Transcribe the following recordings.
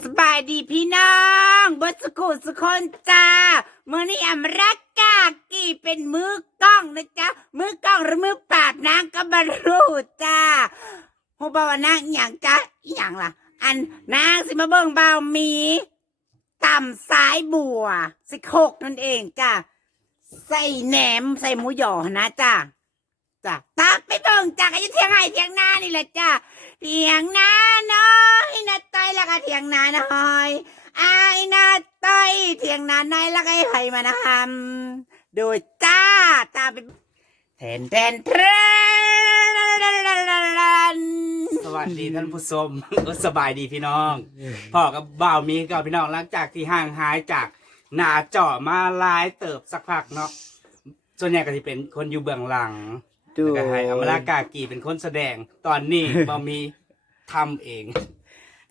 สบายดีพี่น้องบสกุสกคนจ้ามือนี้อำรักกากี่เป็นมือกล้องนะจ๊ะมือกล้องหรือมือปราบนางก็บรรู้จ้าฮูบาวานางอหย่างจ้าอหย่างล่ะ อันนางสิมาเบิ่งเบาวมี ต่ำสายบัวสิโคกนั่นเองจ้าใส่แหนมใส่หมูหยอนะจ้าจ้าตากไปเบิ่งจ้าก็อยู่เทียงไห้เทียงหน้านี่แหละจ้าเถียงหน้าน้อยน ถียงนาน้อยอายนาต้อยเถียงนาน้อยแล้วก็ไอ้ไผ่มานะฮัมดูจ้าตาไปแทนแทนเทรนสวัสดีท่านผู้ชม สบายดีพี่น้องพ่อกับบ่าวมีกับพี่น้องหลังจากที่ห่างหายจากหน้าเจาะมาหลายเติบสักพักเนาะส่วนใหญ่ก็จะเป็นคนอยู่เบื้องหลังดูแล้วก็ให้อมรากากีเป็นคนแสดงตอนนี้บ่มีทำเอง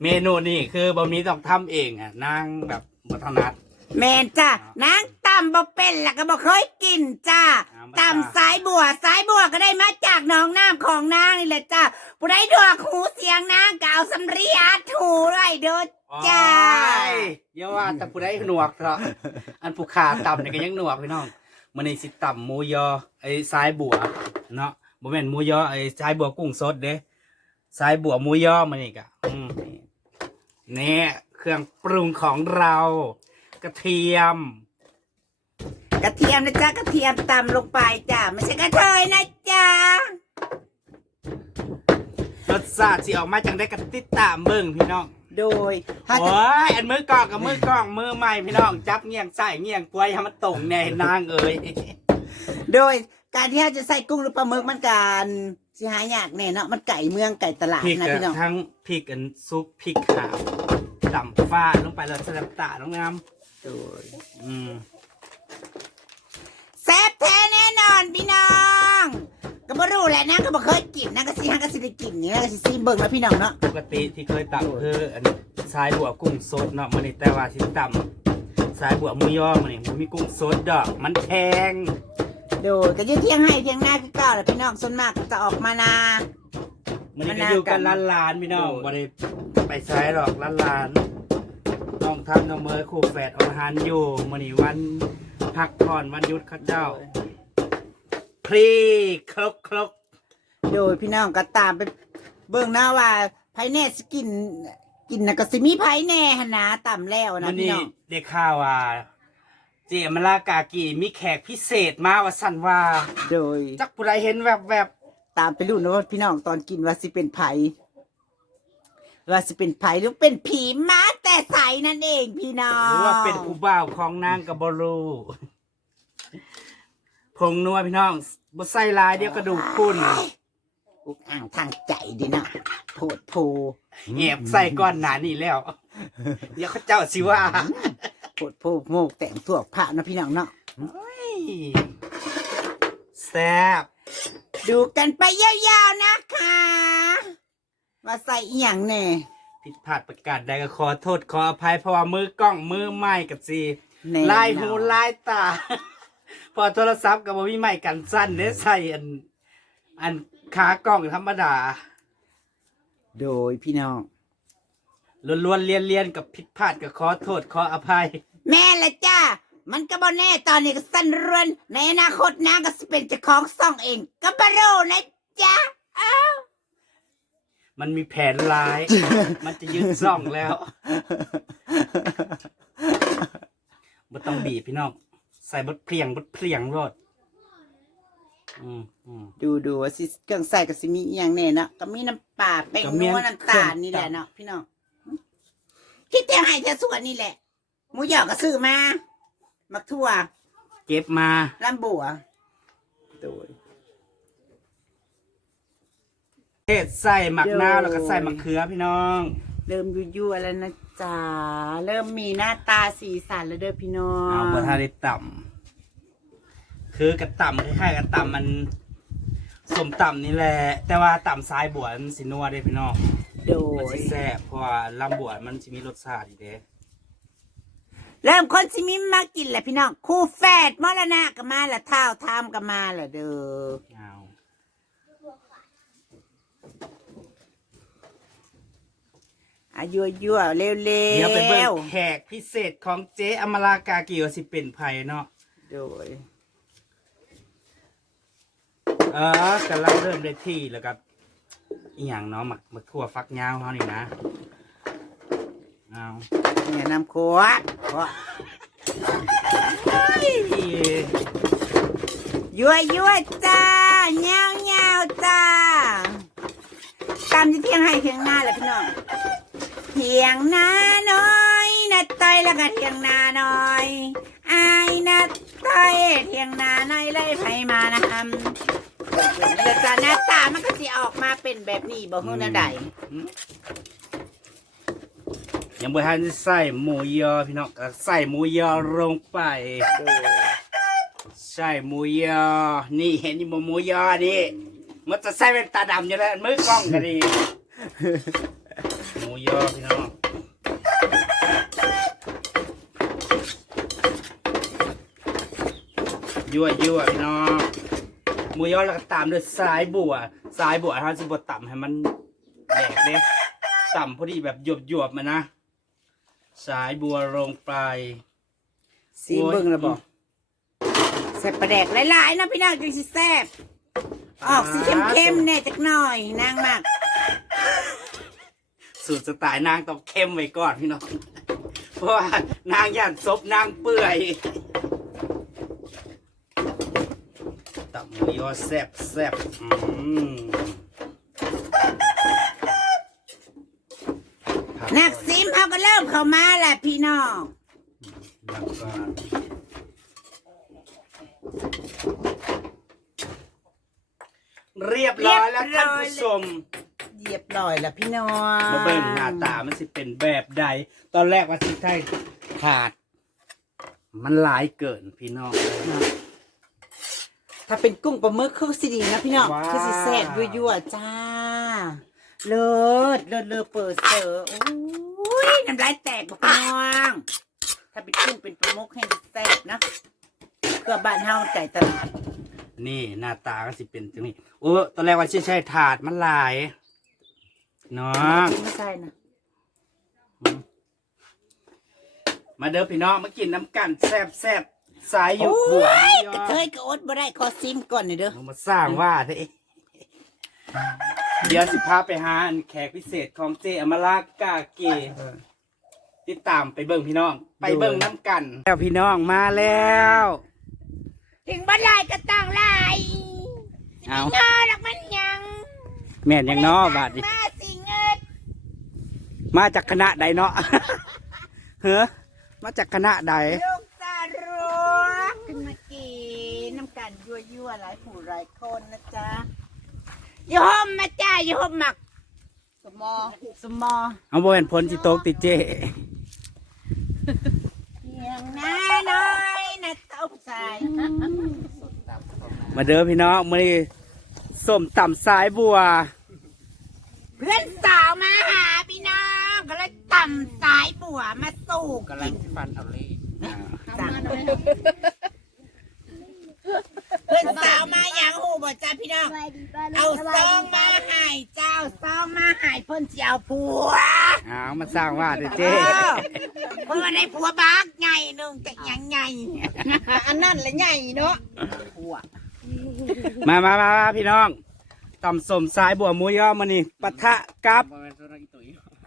เมนูนี่คือบะหมี่ต้องทำเองอะนางแบบบัถนัด แมนจ้านางตำบ่เป็นแล้วก็บ่เคยกินจ้าเอามาตำสายบัวสายบัวก็ได้มาจากหน้องน้ำของนางนี่แหละจ้าผู้ใดดวกหูเสียงนางก็เอาสำรีอาถูด้วยเด้อจ้าโอ้ยอย่าว่าแต่ผู้ใดหนวกเถอะอันผู้ขาต่ำนี่ก็ยังหนวกพี่น้องมันนี่สิต่ำหมูยอไอ้สายบัวเนาะบ่แม่นหมูยอไอ้สายบัวกุ้งสดเด้สายบัวหมูยอมันนี่กะอืม นี่เครื่องปรุงของเรา กระเทียม กระเทียมนะจ๊ะกระเทียมตำลงไปจ้าไม่ใช่กระเทยนะจ๊ะรสชาติสิออกมาจังได้กระติดตามเบิ่งพี่น้อง โดยถ้าจะโอ้ยอันมือกล้องกับมือกล้องมือใหม่พี่น้อง จับเงียงใส่เงียงกล้วยให้มันตรงแน่นางเอ้ยโดยการที่เราจะใส่กุ้งหรือปลาหมึกมันการ สิหายากแน่เนาะมันไก่เมืองไก่ตลาดพริกนะอะพี่น้อง ทั้งพริกอันซุปพริกขาวดำฟ้าลงไปแล้วใส่น้ำตาลลงน้โดยำอืมแซ่บแท้แน่นอนพี่น้อง ก็บ่รู้แหละนะก็บ่เคยกินนะก็สิหาก็สิได้กินนี่นะก็สิซีเบิ่งแล้วพี่น้องเนาะปกติที่เคยตำคืออันสายบัวกุ้งสดเนาะมันนี่แต่ว่าที่ตำสายบัวหมูยอมันนี่มันมีกุ้งสดดอก มันแพง โดยก็อยืดเที่ยงให้เที่ยงหน้าคือเก่าแหละพี่น้องส่วนมากก็จะออกมานา มันนี่มันก็น่าอยู่กันกันล้านล้านๆพี่น้องโอ้ยบ่ได้ไปใช้หรอกล้านล้านๆน้องทัพน้องเมย์คู่แฝดออกอาหารอยู่มันนี่วันพักผ่อนวันหยุดเข้าเจ้าพรีครกครกโดยพี่น้องก็ตามไปเบิ่งหน้าว่าไผแน่สิกินกินน่ะก็สิมีไผแน่หั่นนะต่ำแล้วมันะนพี่นี่น้องได้ข่าวว่า เจมลากากีมีแขกพิเศษมาว่าสั่นว่าโดย จักผู้ใดเห็นแบบแบบตามไปรู้นะว่าพี่น้องตอนกินว่าสิเป็นไผว่าสิเป็นไผหรือเป็นผีมาแต่ใสนั่นเองพี่น้อหงรือว่าเป็นผู้บ่าวของนางกับบรูผงนัวพี่น้องบ่ใส่ลายเดียวกระดูกพุ่นอุกอ่างทางใจดินะโพดโพเงียบใส่ก้อนหนานี่แล้ว เดี๋ยวเขาเจ้าสิว่า โพดโพโมกแต่งตัวพระนะพี่น้องเนาะแซ่บดูกันไปยาวๆนะคะว่าใส่อีหยังแน่ผิดพลาดประกาศใดก็ขอโทษขออภัยเพราะว่ามือกล้องมือไม้กับสิแน่ลายหูลายตา พอโทรศัพท์กับบ่มีไม้กันสั้นเด้ใส่อัน อันขากล้องธรรมดาโดยพี่น้องล้วนๆเลียนๆกับผิดพลาดก็ขอโทษขออภัย แม่ละจ้า มันก็บ่แน่ตอนนี้ก็สั้นเรือนในอนาคตนางก็สิเป็นเจ้าของซ่องเอง ก็บโรนะจ๊ะอ้าวมันมีแผนร้าย มันจะยึดซ่องแล้วบ่ต้องบีบพี่น้อง ใส่บดเพลียงบดเพลียงรดอืมอืม ดูดูว่าสิเครื่องใส่ก็สิมีอหย่างแน่เนาะก็มีน้ำปลาแป้งก็มีนัวน้ำตาลนี่แหละเนาะพี่น้องคิดแต่ให้เธอส่วนนี่แหละ หมูหยอกก็ซื้อมามักทั่วเก็บมาลำบัวโดยเทศใส่หมักนาวโดยแล้วก็ใส่มะเขือพี่น้อง เริ่มยั่วๆแล้วนะจ๊ะเริ่มมีหน้าตาสีสันแล้วเด้อพี่น้องเอาบนทาได้ต่ำคือกระต่ำคล้ายๆกระต่ำมันสมต่ำนี่แหละ แต่ว่าต่ำซ้ายบวชมันสินัวเด้พี่น้องโดมันยสิแซ่บเพราะว่าลำบวชมันสิมีรสชาติอีเด้ เริ่มคนสิมิมากินแหละพี่น้องคู่แฝดมรณะก็มาละเท่าทามก็มาละเด้อเอาอายั่วยั่วๆเร็วๆเดี๋ยวไปเบิ่งแขกพิเศษของเจ๊อมรากาเกิโอสิเป็นไผเนาะโดยเออกำลังเริ่มได้ที่แล้วกับอีหยังเนาะหมักมะทั่วฟักยาวเฮานี่นะ เอาเนี่ยน้ำขวดขวดยั่วยั่วๆจ้าเงาเงาๆจ้าตามจะเที่ยงให้เที่ยงหน้าแหละพี่น้องเที่ยงหน้าน้อยนะต้อยแล้วก็เที่ยงหน้าน้อยอายนะต้อยเที่ยงหน้าน้อยเลยไผมานะครับเดี๋ยวจะหน้าตามันก็จะออกมาเป็นแบบนี้บ่ฮู้แนะใด ยังบ่ทันได้ใส่หมูยอพี่น้องก็ใส่หมูยอลงไปใส่หมูยอ นี่เห็นนี่บ่หมูยอนี่มันจะใส่เป็นตาดำอยู่แล้วมือกล้องก็ดีหมูยอพี่น้องยั่วยั่วพี่น้องหมูยอแล้วก็ตามด้วยสายบัวสายบัวเขาสิบดต่ำให้มันแดกเด้ต่ำพอดีแบบหยวบหยวบมานะ สายบัวลงไปซีเบิ่งแล้วบอกแซ่บประแดกหลายๆนะพี่น้องจังสิแซ่บออกสีเข้มๆแน่จักหน่อยนางมากสูตรสไตล์นางต้องเข้มไว้ก่อนพี่น้องเพราะว่านางย่านซบนางเปื่อยตับหมูยอแซ่บแซ่บอืม นักซิม เขาก็เริ่มเข้ามาแหละพี่น้องแล้วก็เรียบร้อยแล้วท่านผู้ชม เรียบร้อยแล้วพี่น้องมาเบิ่งหน้าตามันสิเป็นแบบใด ตอนแรกว่าสิใช่ขาด มันหลายเกินพี่น้อง ถ้าเป็นกุ้งปลาหมึกคือสิดีนะพี่น้องว้าว คือสิแซ่บยั่วๆจ้า เลิศเลิศเลิศเปิดเสือโอ้ ยน้ำลายแตกบ่พี่น้องถ้าเป็นกุ้งเป็นปลาหมึกให้แซ่บนะเพื่อบ้านเฮาใจตลาด นี่หน้าตาก็สิเป็นจังนี้โอ้ตอนแรกว่าสิใช่ถาดมันหลายเนาะไม่ใช่นะมาเด้อพี่น้องมากินน้ำกันแซ่บแซ่บสายอยู่โอ้หัวยกระเทยกระอดบ่ได้ขอซิมก่อนหน่อยเด้อเอามาสร้างว่าเด้ เดี๋ยวสิพาไปหาอันแขกพิเศษของเจอมรากาเกติดตามไปเบิ่งพี่น้อง ไปเบิ่งน้ำกัน แล้วพี่น้องมาแล้ว ถึงบ้านลายก็ต้องลายเอางอหรอกมันยัง แม่นยังเนาะบาดนี้มาสิเงินมาจากคณะใดเนาะเฮ้อมาจากคณะใดลูกตาลัวขึ้นมากินน้ำกันยั่วยั่วๆหลายผู้หลายคนนะจ๊ะ อยาหอมมาจ้าอยาหอมหมัก สมอสมอเอาบ่เป็นผลที่โตกติเจเพียงหน้าน้อยนะเต้าใสมาเด้อพี่น้องมื้อนี้ส้มต่ำสายบัว เพื่อนสาวมาหาพี่น้องก็เลยต่ำสายบัวมาสู่กำลังฟันเอาเลยสั่ง เพื่อนสาวมาอย่างหูบ่จ้าพี่น้อง เอาซองมาให้เจ้าซองมาให้เพิ่นสิเอาผัวเอามาสร้างว่าเด้อเจเพิ่นว่าได้ผัวบักใหญ่หนึงแต่ยังใหญ่อันนั้นแหละใหญ่เนาะผัวมามามามาพี่น้องตำสมสายบัวหมูยอมานี่ปะทะกับ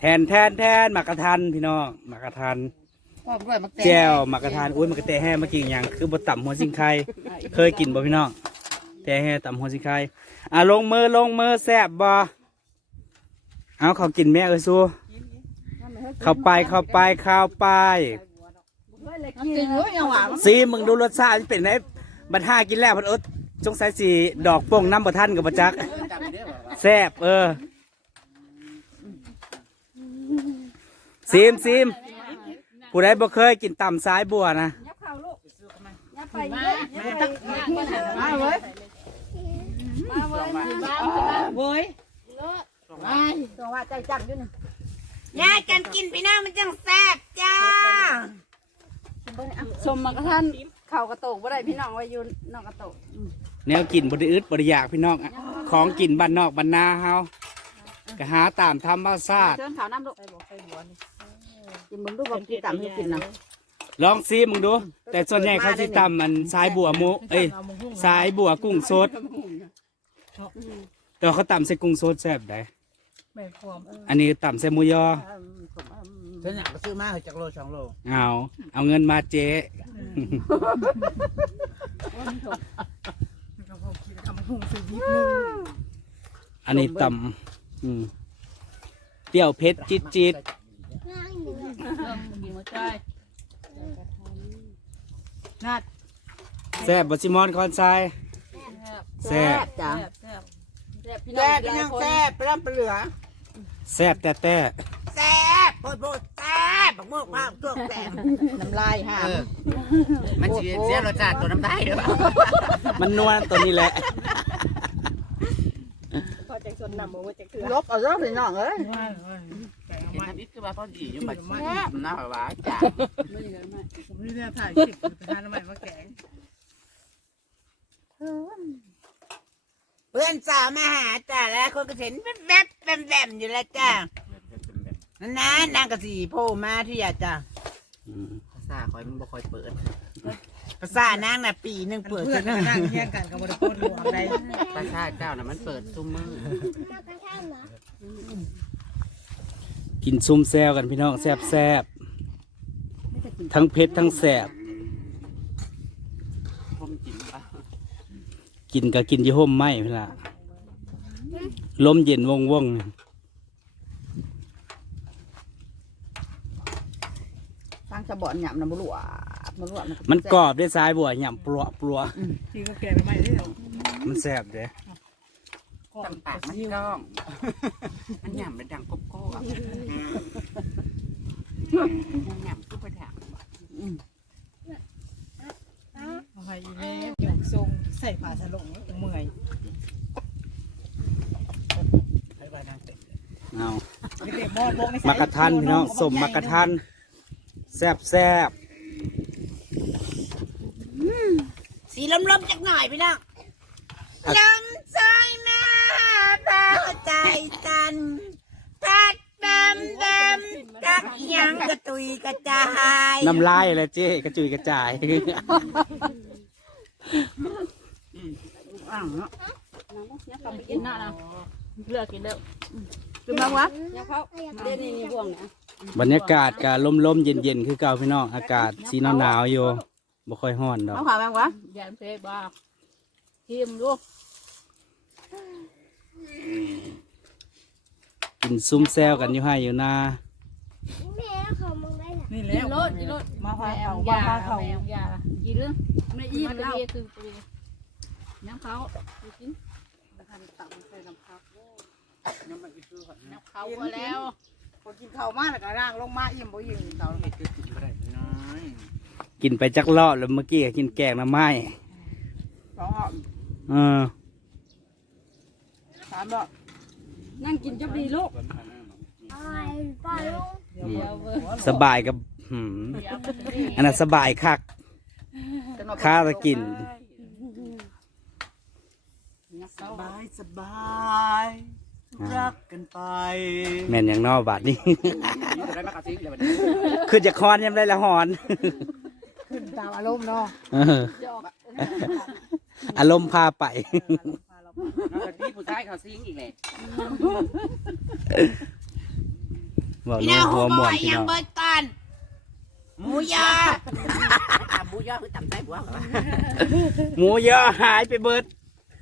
แทนแทนแทนหมากกะทันพี่น้องหมากกะทัน แจ่วหมากกะทันอุ้ยหมากกะเตะแห่มากินอย่างคือบดต่ำหัวสิงไข่เคยกินบ่พี่น้องแต่แห่ต่ำหัวสิงไข่อะลงมือลงมือแซ่บบ่เอาเขากินแม่เอ้ยสู้เข้าไปเข้าไปเข้าไปซีมึงดูรสชาติมันเป็นไงบัดห้ากินแล้วพันเอิดจงใส่สีดอกโป่งน้ำบะท่านกับบัจักแซ่บเออซีมซีม ผู้ใดบ่เคยกินต่ำสายบัวนะเว้ยตัวว่าใจจับอยู่นี่ญาติกันกินพี่น้องมันจังแซ่บจ้าสมมากระทันเข่ากระโตกบ่ได้พี่น้องไว้อยู่นอกกระโตกแนวกินบไดิอึดบไดิอยากพี่น้องอะของกินบ้านนอกบ้านนาเฮาก็หาตามธรรมชาติเชิญขาวน้ำลูก กินมึงดูบอกที่ต่ำให้กินนะลองซีมึงดู แต่ส่วนใหญ่เขาสิตำมันสายบัวหมูเอ้ยสายบัวกุ้งสดแต่ว่าเขาตำใส่กุ้งสดแซ่บได้แม่ความเอออันนี้ตำใส่หมูยอฉันอยากไปซื้อมาเหอะจากโลสองโลเอาเอาเงินมาเจ๊แล้วก็พอกินทำหุ่งสิยิบนึงอันนี้ตำอืมเปรี้ยวเผ็ดจิตจิตกินหัว ใจนัดแซ่บบซิมอนคอนไซแซ่บจ้ะแซ่บแซ่บพี่น้แซ่องบพี่น้องแซ่บปลาเหลือแซ่บแต่แต่แซ่บโพดโพดแซ่บบักม่วงข้าวตัวแซ่บน้ำลายห่าเออมันเสียเสียรสชาติตัวน้ำได้หรือเปล่ามันนวลตัวนี้แหละพอใจส่วนนำมาไว้จากเถื่อลบเอาเรื่องพี่น้องเอ้ย ว่าว่าแต่เอาเห็นมาทำนิดคือว่าพอดีอยู่บัดน้ำหวานจ้าผมนี่เนี่ยถ่ายคลิปไปทานน้ำใหม่มาแกงเพื่อนสาวมาหาจ้าแล้วคนก็เห็นแวบๆแวมๆอยู่แล้วจ้านั่นนะนางกะสีโผล่มาที่อยากจ้าอืมภาษาคอยมันบ่คอยเปิด ภาษานางน่ะปีหนึ่งเปิดเพื่อเท่านนึงนั่งเที่ยงกันกับบริโภคหลวงใดภาษาเจ้าน่ะมันเปิดซุมมือ กินซุ่มแซวกันพี่น้องแซ่บแซ่บทั้งเผ็ดทั้งแซ่บผมกินปะกินก็กินยี่ห้มไหมพี่ละลมเย็นวงวงสร้างสะบอนหยำน้ำบุหรี่มันรั่วมันกรอบด้วยสายบัวหย่ำปลัวปลัวที่ก็แกงใหม่ได้หรอมันแซ่บเด้ ตำปากมันก้อง มันหย่ำเป็นดังกบโก้อะหย่ำทุกประดังเอาให้อีเม่หยกทรงใส่ผ้าสลงเมื่อยให้บ้านนั่งเต็มเอาเด็กมอดบกในมักกะทันพี่น้องสมมักกะทันแซ่บแซ่บสีลมๆจักหน่อยพี่น้องลมซอยมาพาใจจันพัดแบมแบมจักยังกระตุยกระจายน้ำลายอะไรเจ๊กระจุยกระจายอ่างเนาะเนี่ยเขาไปกินหน้านะเลือกกินเด้อกินบ้างวะเนี่ยเขาเดี๋ยวนี้มีบ่วงนะบรรยากาศกะลมลมๆเย็นเย็นๆคือเก่าพี่น้องอากาศสีหนาวหนาวๆอยู่บ่ค่อยร้อนดอกน้องขาวบ้างวะยานเพลบ้าทีมลูก กินซุ้มแซวกันอยู่ให้อยู่นานี่กิแล้นวรถกินรถมาพาเขายามาพาเขาแมวยากินเรื่องไม่อิ่มแล้วคือปีน้ำเขากินน้ำเขาพอแล้วพอกินข้าวมากแล้วก็ร่างลงมาอิ่มบ่อิ่มเขาเห็ดคือกินบ่ได้น้อยกินไปจักรอบแล้วเมื่อกี้ก็กินแกงหน้ำไม้สองหอมเออ สามดอกนั่งกินจับดีลูกเดี๋ยวเดี๋ยวเว้ยสบายกับหืมเดี๋ยวมันจะดีอันนั้นสบายคักข้าตะกินน้ำเขาบายสบายรักกันไป แม่นอย่างนอกบาทนี้นี่จะได้มากระซิบเลยวันนี้คือจะคอนยังได้ละหอน ขึ้นตามอารมณ์เนาะเอออารมณ์พาไป น้องพี่ผู้ชายเขาซิงอีกเลยบอกพี่น้น้อองงหัหัววหหมมวอนยพี่ยังน้องเบิดก่อนหมูยอตำบูย่อคือตำไส้บัวเหรอหมูยอหายไปเบิด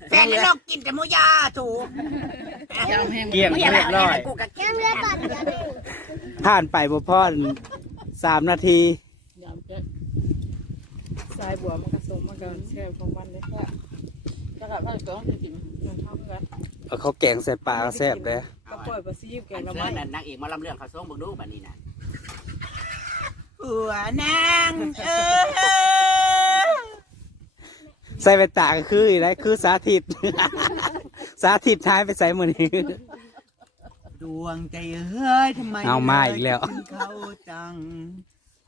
แฟนในโลกกินแต่หมูยอถูกเกลี้ยงไม่อยากเรียบร้อยกูกับแก้มผ่านไปบ่พอสามนาทีเดี๋ยวจะสายบัวมันก็สมมันก็แซ่บของมันเลยจะกลับมาต้องกิน มันทำกันเอาเขาวแกงใส่ปลาก็แซ่บเลยก็ปล่อยปลาซีฟแกอังนละเสื้ไม้อนั่นนางเอกมาลำเรื่องเขาส่งเบิ่งดูบัดนี้นะหัวนางเออใส่ไปตาก็คืออะไรคือสาธิต สาธิตท้ายไปใส่มือนี้ ดวงใจเฮ้ยทำไมเอามาอีกแล้วเขาจัง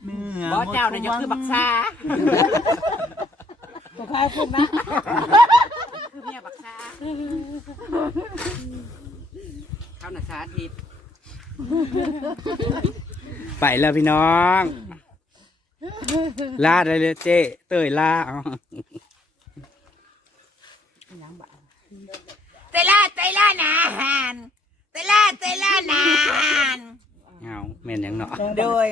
เมื่อบอเจ้าเนี่ยจะคือบักซา ตัวคายพวกนะ คือเมียบักซาเข้าหน้าสาธิตไปแล้วพี่น้อง ลาได้เลยเจ้เต้ยลาเอาเตล่าเตล่านาหานเตล่าเตล่านาหานเอาแม่นหยังเนาะโดย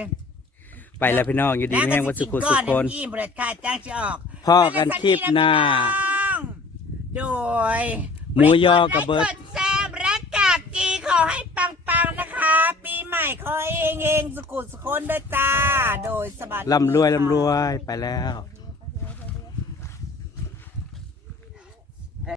ไปแล้วพี่น้องอยู่ดีมีแห้งวัดสุขุสุขคนอิ่มบริการจ้างจะออกพ่อกันคลิปหน้า โดยหมูยอกับเบิร์ดกดแซมและกากกีขอให้ปังๆนะคะ ปีใหม่ขอเองเองสุขุสุขคนด้วยจ้า โดยสบัดร่ำรวยร่ำรวยไปแล้วโ